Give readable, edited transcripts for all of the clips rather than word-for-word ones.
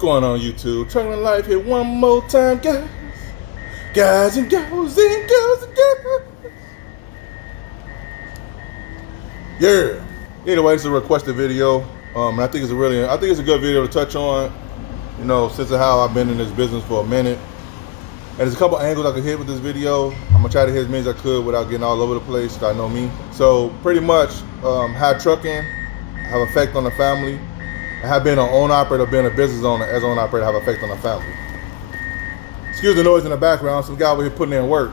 going on YouTube? Trucking Life here one more time, guys. Guys and girls and girls and girls. Yeah. Anyway, it's a requested video. And I think it's a good video to touch on. You know, since of how I've been in this business for a minute. And there's a couple angles I could hit with this video. I'm gonna try to hit as many as I could without getting all over the place, cause I know me. So pretty much, how trucking have effect on the family. And how being an owner operator, being a business owner as an owner operator have effect on the family. Excuse the noise in the background. Some guy over here putting in work.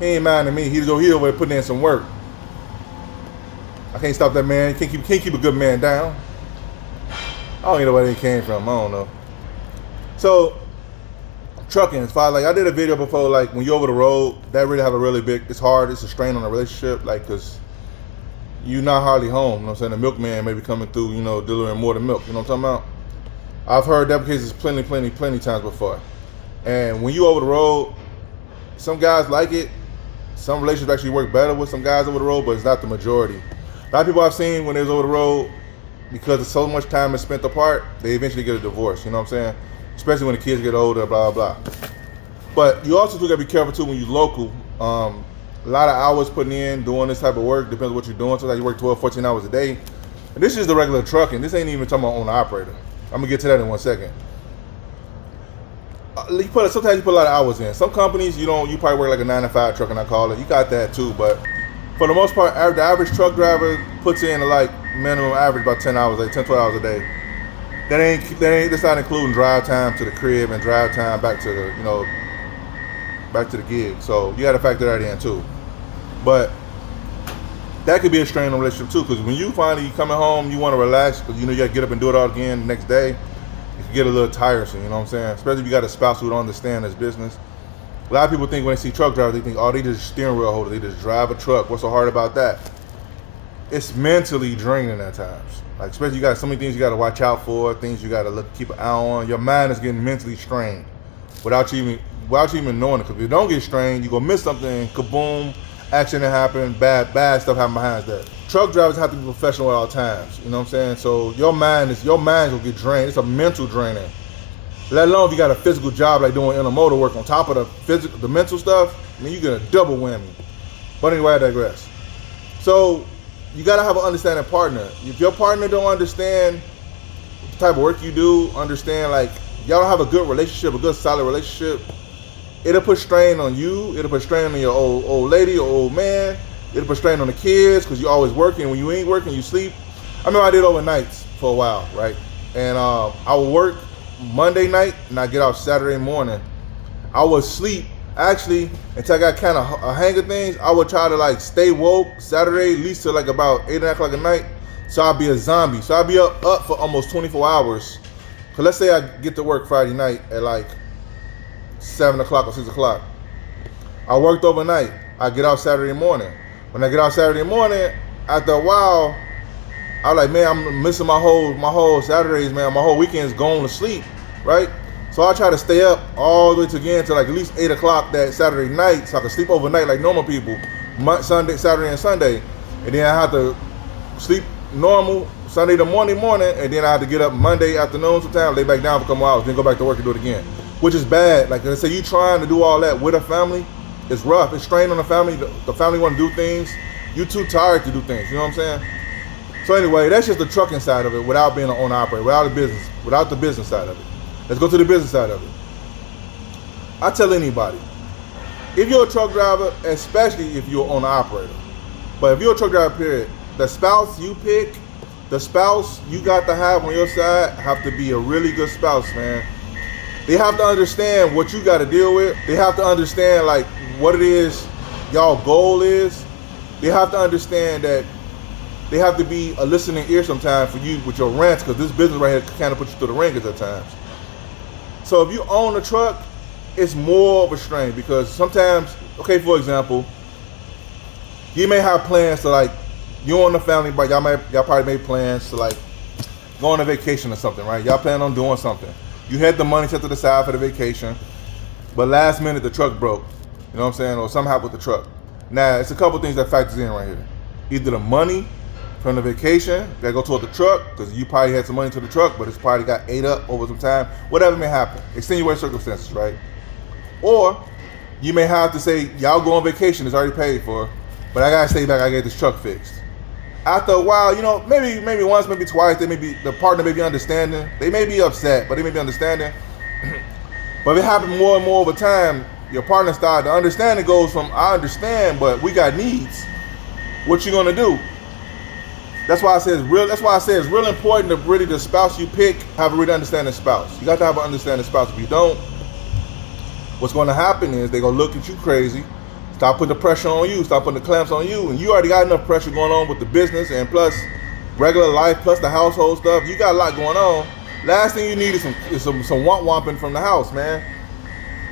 He ain't minding me. He's over here putting in some work. I can't stop that man. Can't keep a good man down. I don't even know where he came from. I don't know. So trucking, as far as like I did a video before, like when you're over the road, that really have a really big. It's hard. It's a strain on the relationship, like because you're not hardly home. You know what I'm saying? The milkman may be coming through, you know, delivering more than milk. You know what I'm talking about? I've heard that cases plenty times before. And when you over the road, some guys like it. Some relationships actually work better with some guys over the road, but it's not the majority. A lot of people I've seen when they're over the road, because of so much time is spent apart, they eventually get a divorce. You know what I'm saying? Especially when the kids get older, blah, blah, blah. But you also do got to be careful too when you're local. A lot of hours putting in doing this type of work, depends on what you're doing. Sometimes you work 12, 14 hours a day. And this is the regular trucking. This ain't even talking about owner operator. I'm gonna get to that in 1 second. Sometimes you put a lot of hours in. Some companies you probably work like a 9 to 5 truck, and I call it. You got that too, but for the most part, the average truck driver puts in like minimum average about 10 hours, like 10, 12 hours a day. That's not including drive time to the crib and drive time back to the, back to the gig. So you got to factor that in too. But that could be a strain on the relationship too, because when you finally coming home, you want to relax, because you got to get up and do it all again the next day. It can get a little tiresome, you know what I'm saying? Especially if you got a spouse who don't understand this business. A lot of people think when they see truck drivers, they think, oh, they just steering wheel holders, they just drive a truck. What's so hard about that? It's mentally draining at times. Like, especially you got so many things you got to watch out for, things you got to keep an eye on. Your mind is getting mentally strained without you even knowing it. Because if you don't get strained, you gonna miss something. Kaboom! Accident happen. Bad stuff happen behind that. Truck drivers have to be professional at all times. You know what I'm saying? So your mind will get drained. It's a mental draining. Let alone if you got a physical job like doing intermodal work on top of the mental stuff. I mean, you get a double whammy. But anyway, I digress. So you gotta have an understanding partner. If your partner don't understand the type of work you do, understand like y'all don't have a good relationship, a good solid relationship, it'll put strain on you. It'll put strain on your old lady or old man. It'll put strain on the kids because you're always working. When you ain't working, you sleep. I remember I did overnights for a while, right? And I would work Monday night and I get out Saturday morning. I would sleep actually until I got kind of a hang of things. I would try to like stay woke Saturday at least till like about 8 or 9 o'clock at night. So I'd be a zombie. So I'd be up for almost 24 hours. Cause let's say I get to work Friday night at like 7 o'clock or 6 o'clock. I worked overnight. I get out Saturday morning. When I get out Saturday morning, after a while, I was like, man, I'm missing my whole Saturdays, man. My whole weekend's going to sleep, right? So I try to stay up all the way to like at least 8 o'clock that Saturday night, so I can sleep overnight like normal people, Saturday and Sunday, and then I have to sleep normal Sunday the morning, and then I have to get up Monday afternoon sometime, lay back down for a couple hours, then go back to work and do it again, which is bad. Like I say, you trying to do all that with a family, it's rough. It's strained on the family. The family want to do things. You too tired to do things. You know what I'm saying? So anyway, that's just the trucking side of it without being an owner operator, without the business side of it. Let's go to the business side of it. I tell anybody, if you're a truck driver, especially if you're an owner operator, but if you're a truck driver, period, the spouse you pick, the spouse you got to have on your side have to be a really good spouse, man. They have to understand what you got to deal with. They have to understand like what it is y'all goal is. They have to understand that they have to be a listening ear sometimes for you with your rants, because this business right here kind of puts you through the ringers at times. So if you own a truck, it's more of a strain, because sometimes, okay, for example, you may have plans to like, you and the family, but y'all probably made plans to like go on a vacation or something, right? Y'all plan on doing something. You had the money set to the side for the vacation, but last minute the truck broke. You know what I'm saying? Or something happened with the truck. Now, it's a couple things that factors in right here. Either the money from the vacation, gotta go toward the truck, because you probably had some money to the truck, but it's probably got ate up over some time. Whatever may happen. Extenuating circumstances, right? Or you may have to say, y'all go on vacation, it's already paid for, but I gotta stay back, I get this truck fixed. After a while, you know, maybe once, maybe twice, the partner may be understanding. They may be upset, but they may be understanding. But if it happens more and more over time, your partner starts, the understanding goes from, I understand, but we got needs. What you gonna do? That's why I say it's real important to really the spouse you pick have a really understanding spouse. You got to have an understanding spouse. If you don't, what's going to happen is they're going to look at you crazy, start putting the pressure on you, start putting the clamps on you, and you already got enough pressure going on with the business and plus regular life, plus the household stuff. You got a lot going on. Last thing you need is some womp-womping from the house, man.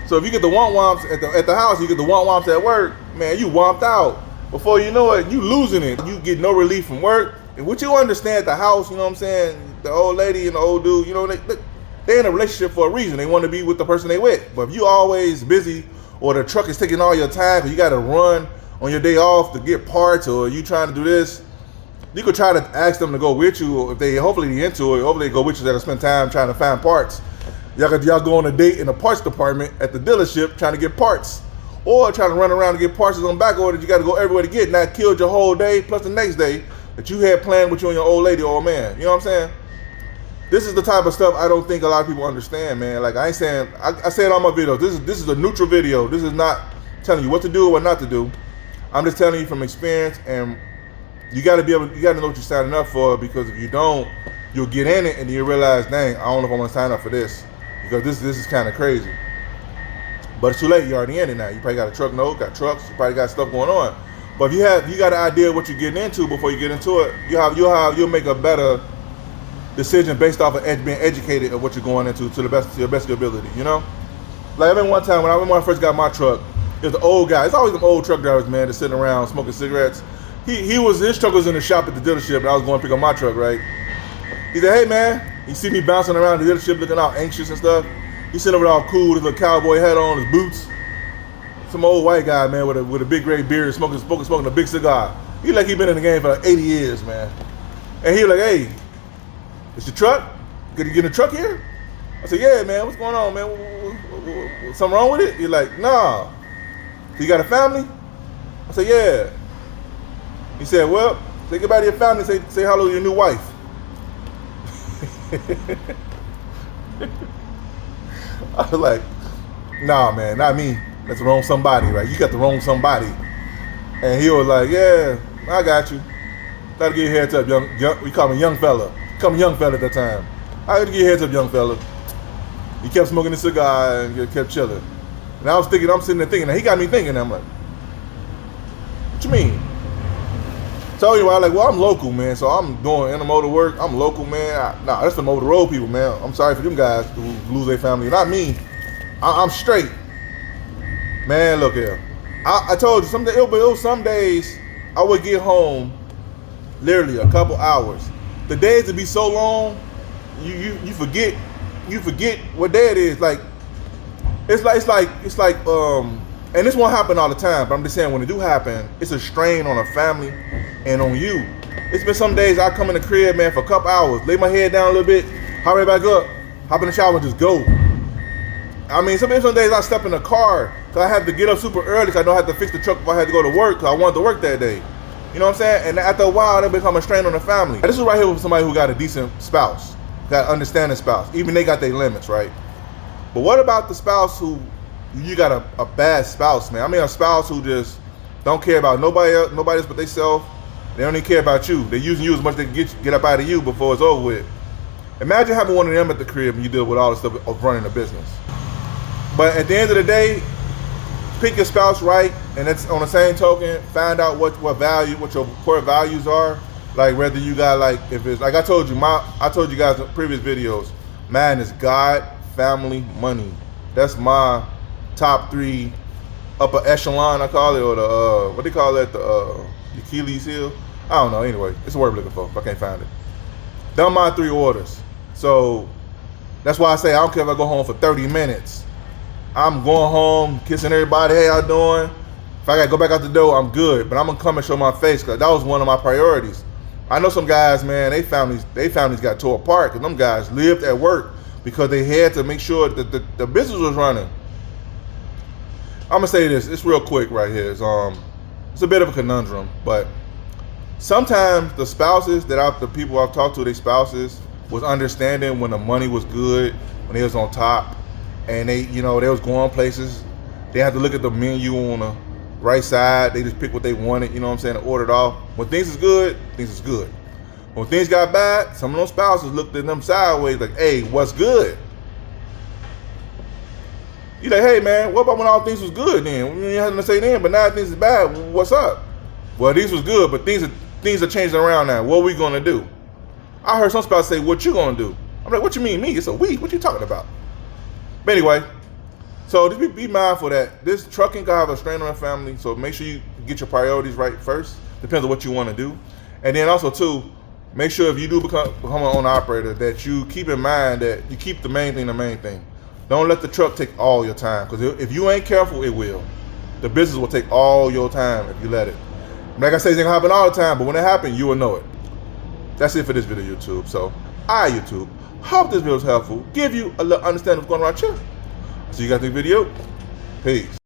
So if you get the womp-womps at the house, you get the womp-womps at work, man, you womped out. Before you know it, you losing it. You get no relief from work. And what you understand at the house, you know what I'm saying? The old lady and the old dude, you know, they're in a relationship for a reason. They want to be with the person they with. But if you always busy or the truck is taking all your time because you got to run on your day off to get parts or you trying to do this, you could try to ask them to go with you. Or if they hopefully into it, hopefully they go with you, that'll spend time trying to find parts. Y'all go on a date in the parts department at the dealership trying to get parts. Or trying to run around and get parts on back order. You got to go everywhere to get. And that killed your whole day plus the next day that you had planned with you and your old lady or old man. You know what I'm saying? This is the type of stuff I don't think a lot of people understand, man. Like I ain't saying, I say it on my videos. This is a neutral video. This is not telling you what to do or what not to do. I'm just telling you from experience, and you got to know what you're signing up for, because if you don't, you'll get in it and then you realize, dang, I don't know if I want to sign up for this, because this is kind of crazy. But it's too late. You're already in it now. You probably got a truck note, got trucks. You probably got stuff going on. But if you got an idea of what you're getting into before you get into it, you'll make a better decision based off of being educated of what you're going into to your best of your ability. You know, like I remember one time when I first got my truck, it was the old guy. It's always them old truck drivers, man, that's sitting around smoking cigarettes. His truck was in the shop at the dealership, and I was going to pick up my truck, right? He said, "Hey, man," he see me bouncing around the dealership, looking all anxious and stuff. He sitting over there all cool with his little cowboy hat on, his boots. Some old white guy, man, with a big gray beard, smoking a big cigar. He like he been in the game for like 80 years, man. And he was like, "Hey, it's your truck? Could you get in the truck here?" I said, "Yeah, man. What's going on, man? Something wrong with it?" He's like, "Nah." "So you got a family?" I said, "Yeah." He said, "Well, say goodbye to your family. Say hello to your new wife." I was like, "Nah, man, not me. That's the wrong somebody, right? You got the wrong somebody." And he was like, "Yeah, I got you. Gotta give you a heads up, young. We call him young fella. Call him young fella at that time. I gotta give you a heads up, young fella." He kept smoking a cigar and kept chilling. And I'm sitting there thinking, and he got me thinking. I'm like, "What you mean?" So anyway, I'm like, "Well, I'm local, man. So I'm doing intermodal work. I'm local, man. That's the over the road people, man. I'm sorry for them guys who lose their family. Not me. I'm straight. Man, look here. I told you, some days I would get home literally a couple hours. The days would be so long, you forget what day it is. Like it's like and this won't happen all the time, but I'm just saying when it do happen, it's a strain on a family and on you. It's been some days I come in the crib, man, for a couple hours, lay my head down a little bit, hurry back up, hop in the shower and just go. I mean, some days I step in the car because I have to get up super early because I don't have to fix the truck if I had to go to work because I wanted to work that day. You know what I'm saying? And after a while, that become a strain on the family. This is right here with somebody who got a decent spouse, got an understanding spouse. Even they got their limits, right? But what about the spouse who, you got a bad spouse, man? I mean, a spouse who just don't care about nobody else but themselves. They don't even care about you. They're using you as much as they can get up out of you before it's over with. Imagine having one of them at the crib and you deal with all the stuff of running a business. But at the end of the day, pick your spouse right, and it's on the same token, find out what your core values are. Like whether you got if it's like I told you guys in previous videos, mine is God, family, money. That's my top 3 upper echelon, I call it, or the what they call that, the Achilles heel. I don't know. Anyway, it's a word I'm looking for. If I can't find it. Done my 3 orders. So that's why I say I don't care if I go home for 30 minutes. I'm going home, kissing everybody. "Hey, how you doing?" If I gotta go back out the door, I'm good. But I'm gonna come and show my face because that was one of my priorities. I know some guys, man, they families got tore apart because them guys lived at work because they had to make sure that the business was running. I'm gonna say this, it's real quick right here. It's a bit of a conundrum, but sometimes the spouses the people I've talked to, their spouses was understanding when the money was good, when they was on top, and they was going places. They had to look at the menu on the right side. They just pick what they wanted, you know what I'm saying, and order it off. When things is good, things is good. When things got bad, some of those spouses looked at them sideways like, hey, what's good? You like, hey man, what about when all things was good then? You had to say then, but now things is bad. What's up? Well, these was good, but things are changing around now. What are we gonna do? I heard some spouses say, what you gonna do? I'm like, what you mean me? It's a we. What you talking about? But anyway, so just be mindful that this trucking can have a strain on the family. So make sure you get your priorities right first. Depends on what you want to do, and then also too, make sure if you do become an owner operator that you keep in mind that you keep the main thing the main thing. Don't let the truck take all your time, because if you ain't careful, it will. The business will take all your time if you let it. Like I say, it's not gonna happen all the time, but when it happens, you will know it. That's it for this video, YouTube. So, YouTube, hope this video was helpful. Give you a little understanding of what's going on around here. See you guys in the video. Peace.